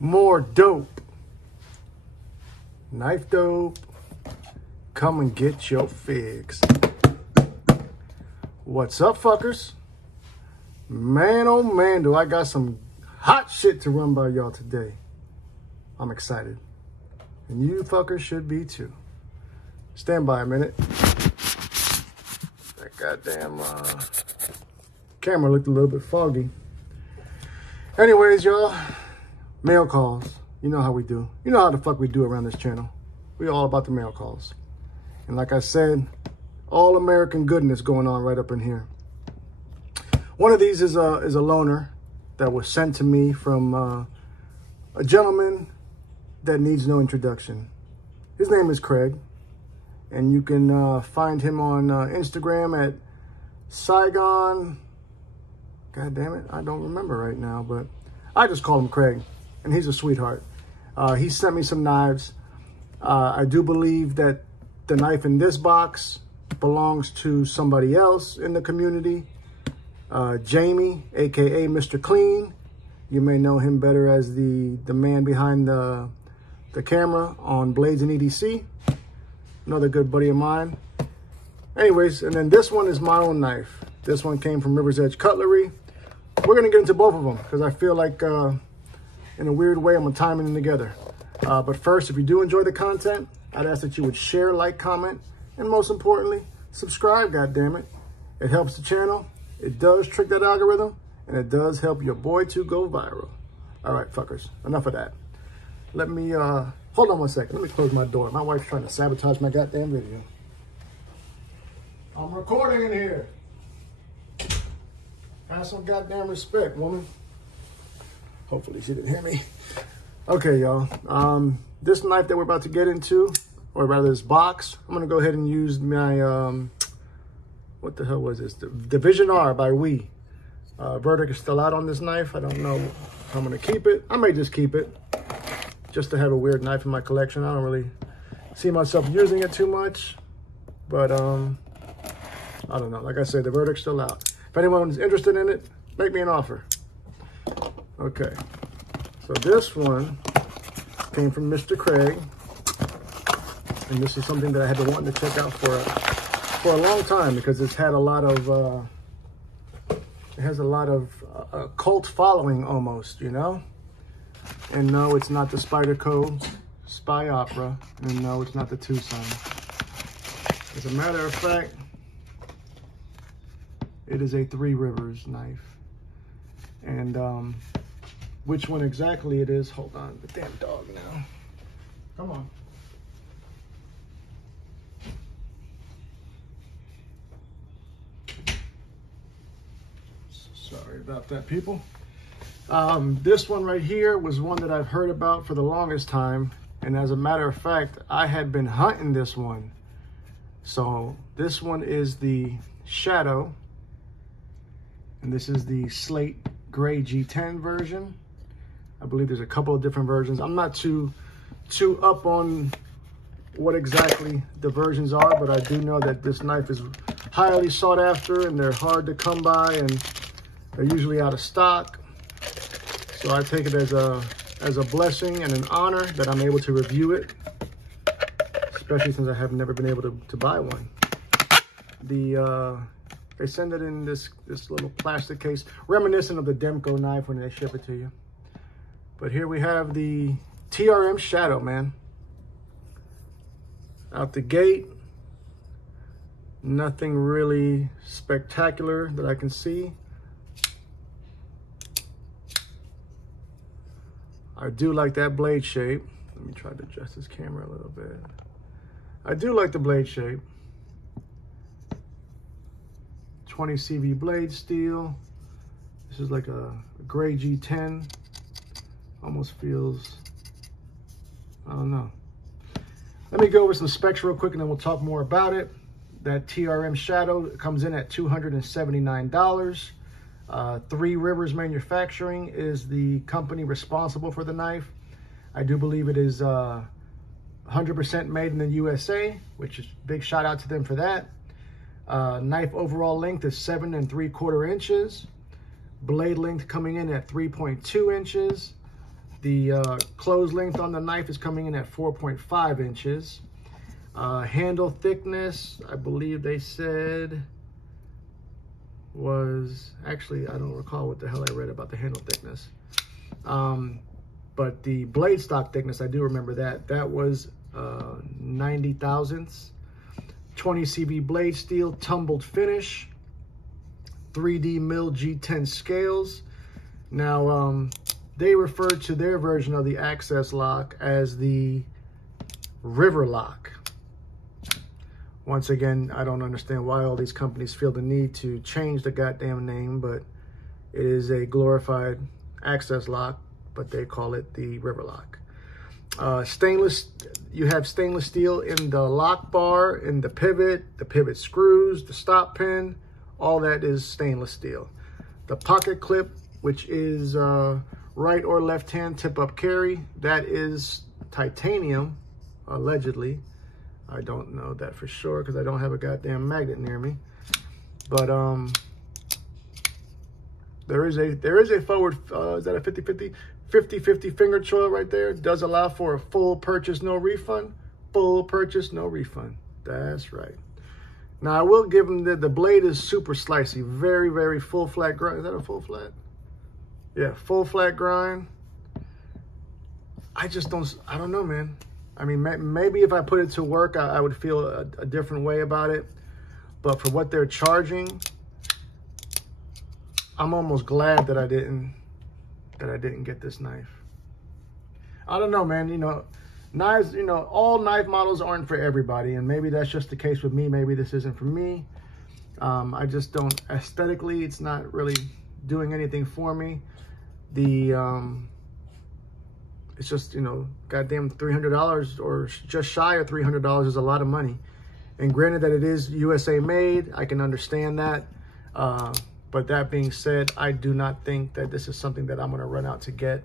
more dope. KnifeDope, come and get your fix. What's up, fuckers? Man, oh man, do I got some hot shit to run by y'all today. I'm excited. And you fuckers should be too. Stand by a minute. That goddamn camera looked a little bit foggy. Anyways, y'all, mail calls. You know how we do. You know how the fuck we do around this channel. We all about the mail calls. And like I said, all American goodness going on right up in here. One of these is a loaner that was sent to me from a gentleman that needs no introduction. His name is Craig, and you can find him on Instagram at Saigon. God damn it, I don't remember right now, but I just call him Craig, and he's a sweetheart. He sent me some knives. I do believe that the knife in this box belongs to somebody else in the community. Jamie, aka Mr. Clean. You may know him better as the man behind the camera on Blades and EDC. Another good buddy of mine. Anyways, and then this one is my own knife. This one came from River's Edge Cutlery. We're gonna get into both of them because I feel like in a weird way I'm gonna time them together. But first, if you do enjoy the content, I'd ask that you would share, like, comment, and most importantly, subscribe, goddammit. It helps the channel. It does trick that algorithm, and it does help your boy to go viral. All right, fuckers, enough of that. Let me, hold on one second. Let me close my door. My wife's trying to sabotage my goddamn video. I'm recording in here. Have some goddamn respect, woman. Hopefully she didn't hear me. Okay, y'all. This knife that we're about to get into, or rather this box, I'm gonna go ahead and use my, what the hell was this? The Division R by We. Verdict is still out on this knife. I don't know if I'm gonna keep it. I may just keep it, just to have a weird knife in my collection. I don't really see myself using it too much, but I don't know. Like I said, the verdict's still out. If anyone's interested in it, make me an offer. Okay, so this one came from Mr. Craig, and this is something that I had been wanting to check out for a long time because it's had a lot of it has a lot of cult following almost, you know. And no, it's not the Spyderco Spy Opera, and no, it's not the Tucson. As a matter of fact, it is a Three Rivers knife. And which one exactly it is, hold on, the damn dog now. Come on. Sorry about that, people. This one right here was one that I've heard about for the longest time. And as a matter of fact, I had been hunting this one. So this one is the Shadow. And this is the Slate Gray G10 version. I believe there's a couple of different versions. I'm not too up on what exactly the versions are, but I do know that this knife is highly sought after and they're hard to come by and they're usually out of stock. So I take it as a blessing and an honor that I'm able to review it, especially since I have never been able to buy one. They send it in this little plastic case, reminiscent of the Demko knife when they ship it to you. But here we have the TRM Shadow, man. Out the gate, nothing really spectacular that I can see. I do like that blade shape. Let me try to adjust this camera a little bit. I do like the blade shape. 20 CV blade steel. This is like a gray G10. Almost feels, I don't know. Let me go over some specs real quick and then we'll talk more about it. That TRM Shadow comes in at $279. Three Rivers Manufacturing is the company responsible for the knife. I do believe it is 100% made in the USA, which is big shout out to them for that. Knife overall length is 7 3/4 inches. Blade length coming in at 3.2 inches. The close length on the knife is coming in at 4.5 inches. Handle thickness, I believe they said was, actually, I don't recall what the hell I read about the handle thickness. But the blade stock thickness, I do remember that. That was 90 thousandths. 20 CV blade steel, tumbled finish. 3D mill G10 scales. Now, they refer to their version of the access lock as the river lock. Once again, I don't understand why all these companies feel the need to change the goddamn name, but it is a glorified access lock, but they call it the river lock. Stainless, you have stainless steel in the lock bar, in the pivot screws, the stop pin, all that is stainless steel. The pocket clip, which is right or left hand tip up carry, that is titanium, allegedly. I don't know that for sure because I don't have a goddamn magnet near me. But there is a forward, is that a 50-50 finger choil right there? Does allow for a full purchase, no refund. Full purchase, no refund. That's right. Now I will give them that the blade is super slicey, very, very full flat grind. Is that a full flat? Yeah, full flat grind. I don't know, man. I mean, maybe if I put it to work, I would feel a different way about it. But for what they're charging, I'm almost glad that I didn't get this knife. I don't know, man. You know, knives, you know, all knife models aren't for everybody. And maybe that's just the case with me. Maybe this isn't for me. I just don't, aesthetically, it's not really doing anything for me. It's just, you know, goddamn $300 or just shy of $300 is a lot of money. And granted that it is USA made, I can understand that. But that being said, I do not think that this is something that I'm going to run out to get.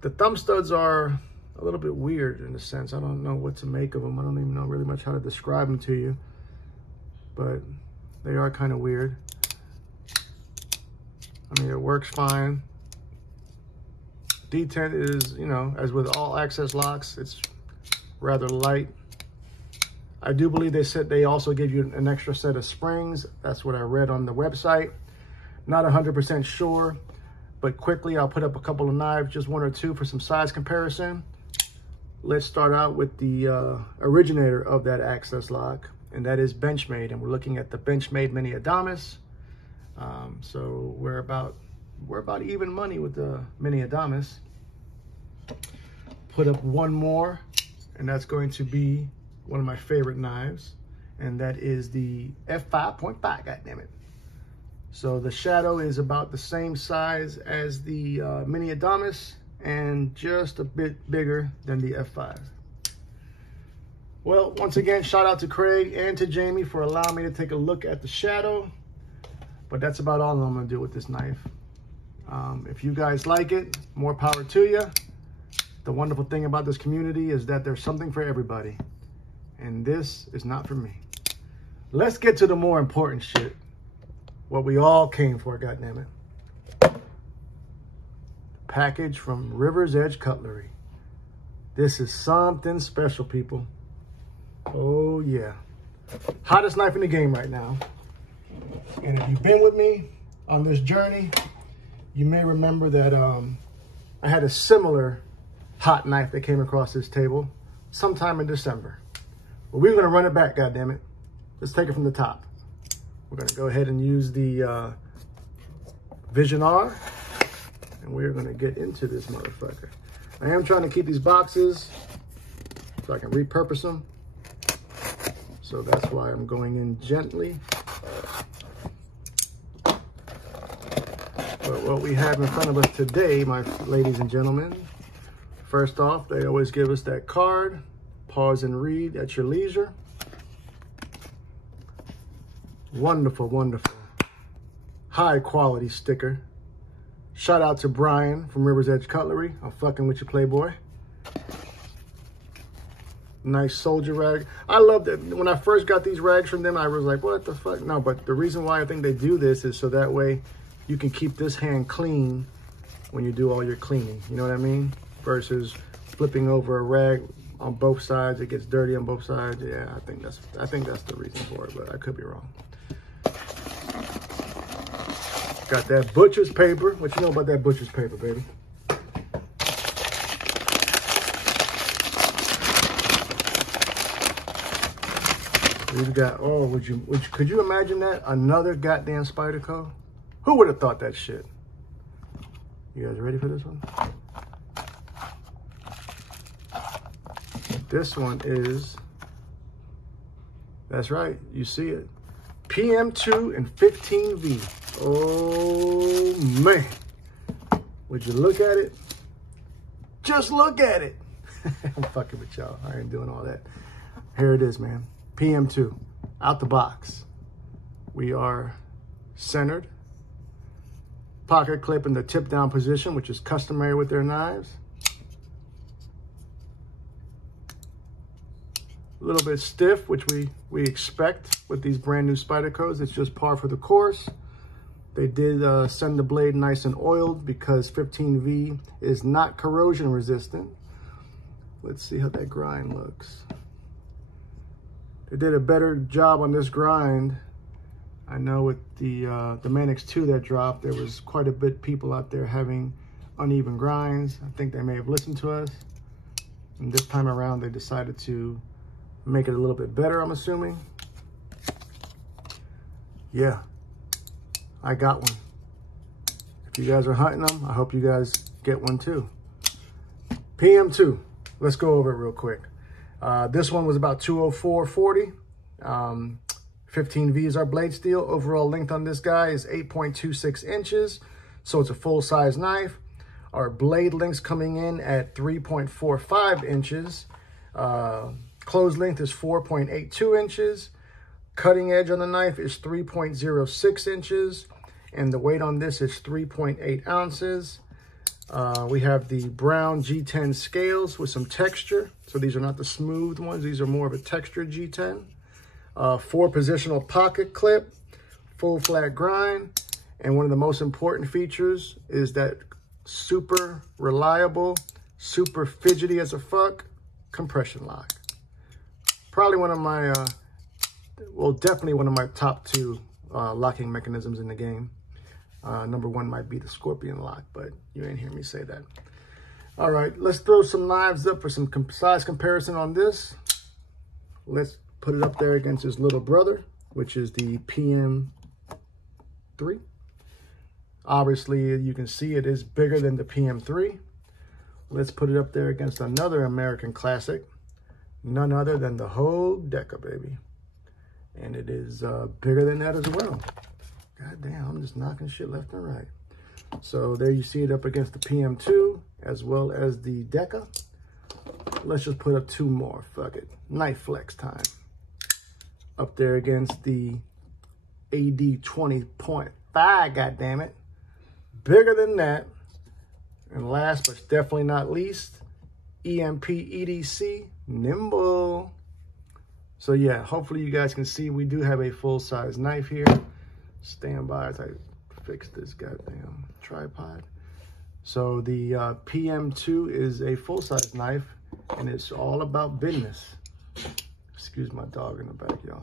The thumb studs are a little bit weird in a sense. I don't know what to make of them. I don't even know really much how to describe them to you. But they are kind of weird. I mean, it works fine. Detent is, you know, as with all access locks, it's rather light. I do believe they said they also give you an extra set of springs. That's what I read on the website. Not 100% sure, but quickly I'll put up a couple of knives, just one or two for some size comparison. Let's start out with the originator of that access lock, and that is Benchmade, and we're looking at the Benchmade Mini Adamas. So we're about even money with the Mini Adamas. Put up one more, and that's going to be one of my favorite knives, and that is the F5.5, goddammit. So the shadow is about the same size as the Mini Adamas and just a bit bigger than the F5. Well, once again, shout out to Craig and to Jamie for allowing me to take a look at the shadow. But that's about all I'm gonna do with this knife. If you guys like it, more power to you. The wonderful thing about this community is that there's something for everybody. And this is not for me. Let's get to the more important shit. What we all came for, goddammit. Package from River's Edge Cutlery. This is something special, people. Oh yeah. Hottest knife in the game right now. And if you've been with me on this journey, you may remember that I had a similar hot knife that came across this table sometime in December. But we're gonna run it back, goddammit. Let's take it from the top. We're gonna go ahead and use the Vision R, and we're gonna get into this motherfucker. I am trying to keep these boxes so I can repurpose them. So that's why I'm going in gently. But what we have in front of us today, my ladies and gentlemen, first off, they always give us that card. Pause and read at your leisure. Wonderful, wonderful. High quality sticker. Shout out to Brian from River's Edge Cutlery. I'm fucking with you, Playboy. Nice soldier rag. I love that. When I first got these rags from them, I was like, what the fuck? No, but the reason why I think they do this is so that way you can keep this hand clean when you do all your cleaning. You know what I mean? versus flipping over a rag on both sides. It gets dirty on both sides. Yeah, I think that's the reason for it, but I could be wrong. Got that butcher's paper. What you know about that butcher's paper, baby? We've got, oh, could you imagine that? Another goddamn Spyderco? Who would have thought that shit? You guys ready for this one? This one is, that's right, you see it. PM2 and 15V. Oh man. Would you look at it? Just look at it. I'm fucking with y'all. I ain't doing all that. Here it is, man. PM2, out the box. We are centered. Pocket clip in the tip down position, which is customary with their knives. A little bit stiff, which we expect with these brand new Spydercos. It's just par for the course. They did send the blade nice and oiled because 15V is not corrosion resistant. Let's see how that grind looks. They did a better job on this grind. I know with the Manix 2 that dropped, there was quite a bit people out there having uneven grinds. I think they may have listened to us. And this time around, they decided to make it a little bit better, I'm assuming. Yeah, I got one. If you guys are hunting them, I hope you guys get one too. PM2, let's go over it real quick. This one was about 204.40. 15V is our blade steel. Overall length on this guy is 8.26 inches. So it's a full-size knife. Our blade length's coming in at 3.45 inches. Closed length is 4.82 inches. Cutting edge on the knife is 3.06 inches. And the weight on this is 3.8 ounces. We have the brown G10 scales with some texture. So these are not the smooth ones. These are more of a textured G10. 4-positional pocket clip, full flat grind. And one of the most important features is that super reliable, super fidgety as a fuck compression lock. Probably one of my, well, definitely one of my top 2 locking mechanisms in the game. Number 1 might be the Scorpion lock, but you ain't hear me say that. All right, let's throw some knives up for some size comparison on this. Let's put it up there against his little brother, which is the PM3. Obviously, you can see it is bigger than the PM3. Let's put it up there against another American classic, none other than the Hogue Deca, baby. And it is bigger than that as well. God damn, I'm just knocking shit left and right. So there you see it up against the PM2 as well as the Deca. Let's just put up 2 more, fuck it. Knife flex time. Up there against the AD 20.5, goddammit. Bigger than that. And last but definitely not least, EMP EDC Nimble. So yeah, hopefully you guys can see we do have a full-size knife here. Stand by as I fix this goddamn tripod. So the PM2 is a full-size knife, and it's all about business. Excuse my dog in the back, y'all.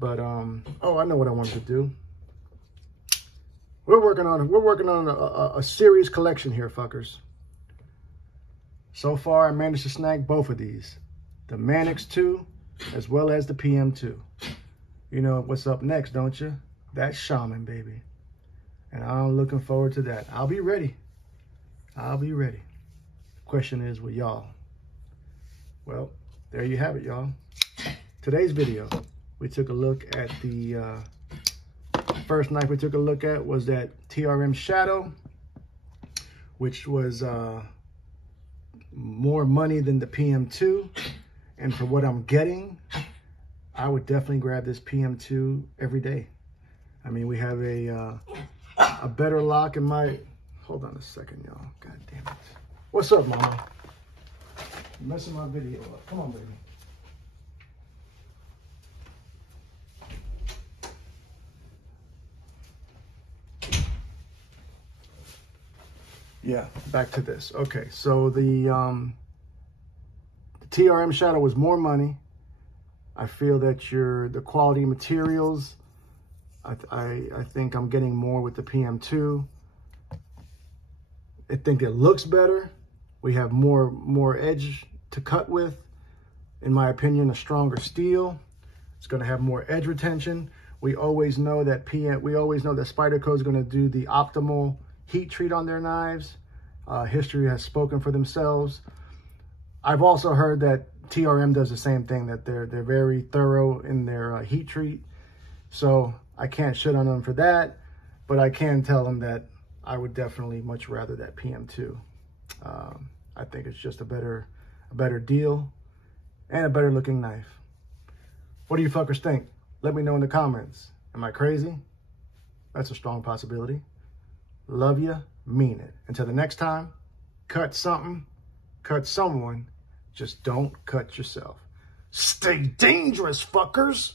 But oh, I know what I wanted to do. We're working on a series collection here, fuckers. So far, I managed to snag both of these, the Manix 2 as well as the PM2. You know what's up next, don't you? That's Shaman, baby. And I'm looking forward to that. I'll be ready. I'll be ready. Question is with y'all. Well, there you have it, y'all. Today's video, we took a look at the first knife we took a look at was that TRM Shadow, which was more money than the PM2. And for what I'm getting, I would definitely grab this PM2 every day. I mean, we have a better lock in my... Hold on a second, y'all. God damn it. What's up, mama? You're messing my video up. Come on, baby. yeah, back to this. Okay, so the TRM shadow was more money. I feel that the quality materials, I think I'm getting more with the PM2. I think it looks better. We have more edge to cut with. In my opinion, a stronger steel. It's going to have more edge retention. We always know that Spyderco is going to do the optimal heat treat on their knives. History has spoken for themselves. I've also heard that TRM does the same thing, that they're very thorough in their heat treat. So I can't shit on them for that, but I can tell them that I would definitely much rather that PM2. I think it's just a better deal and a better looking knife. What do you fuckers think? Let me know in the comments. Am I crazy? That's a strong possibility. Love ya, mean it. Until the next time, cut something, cut someone, just don't cut yourself. Stay dangerous, fuckers!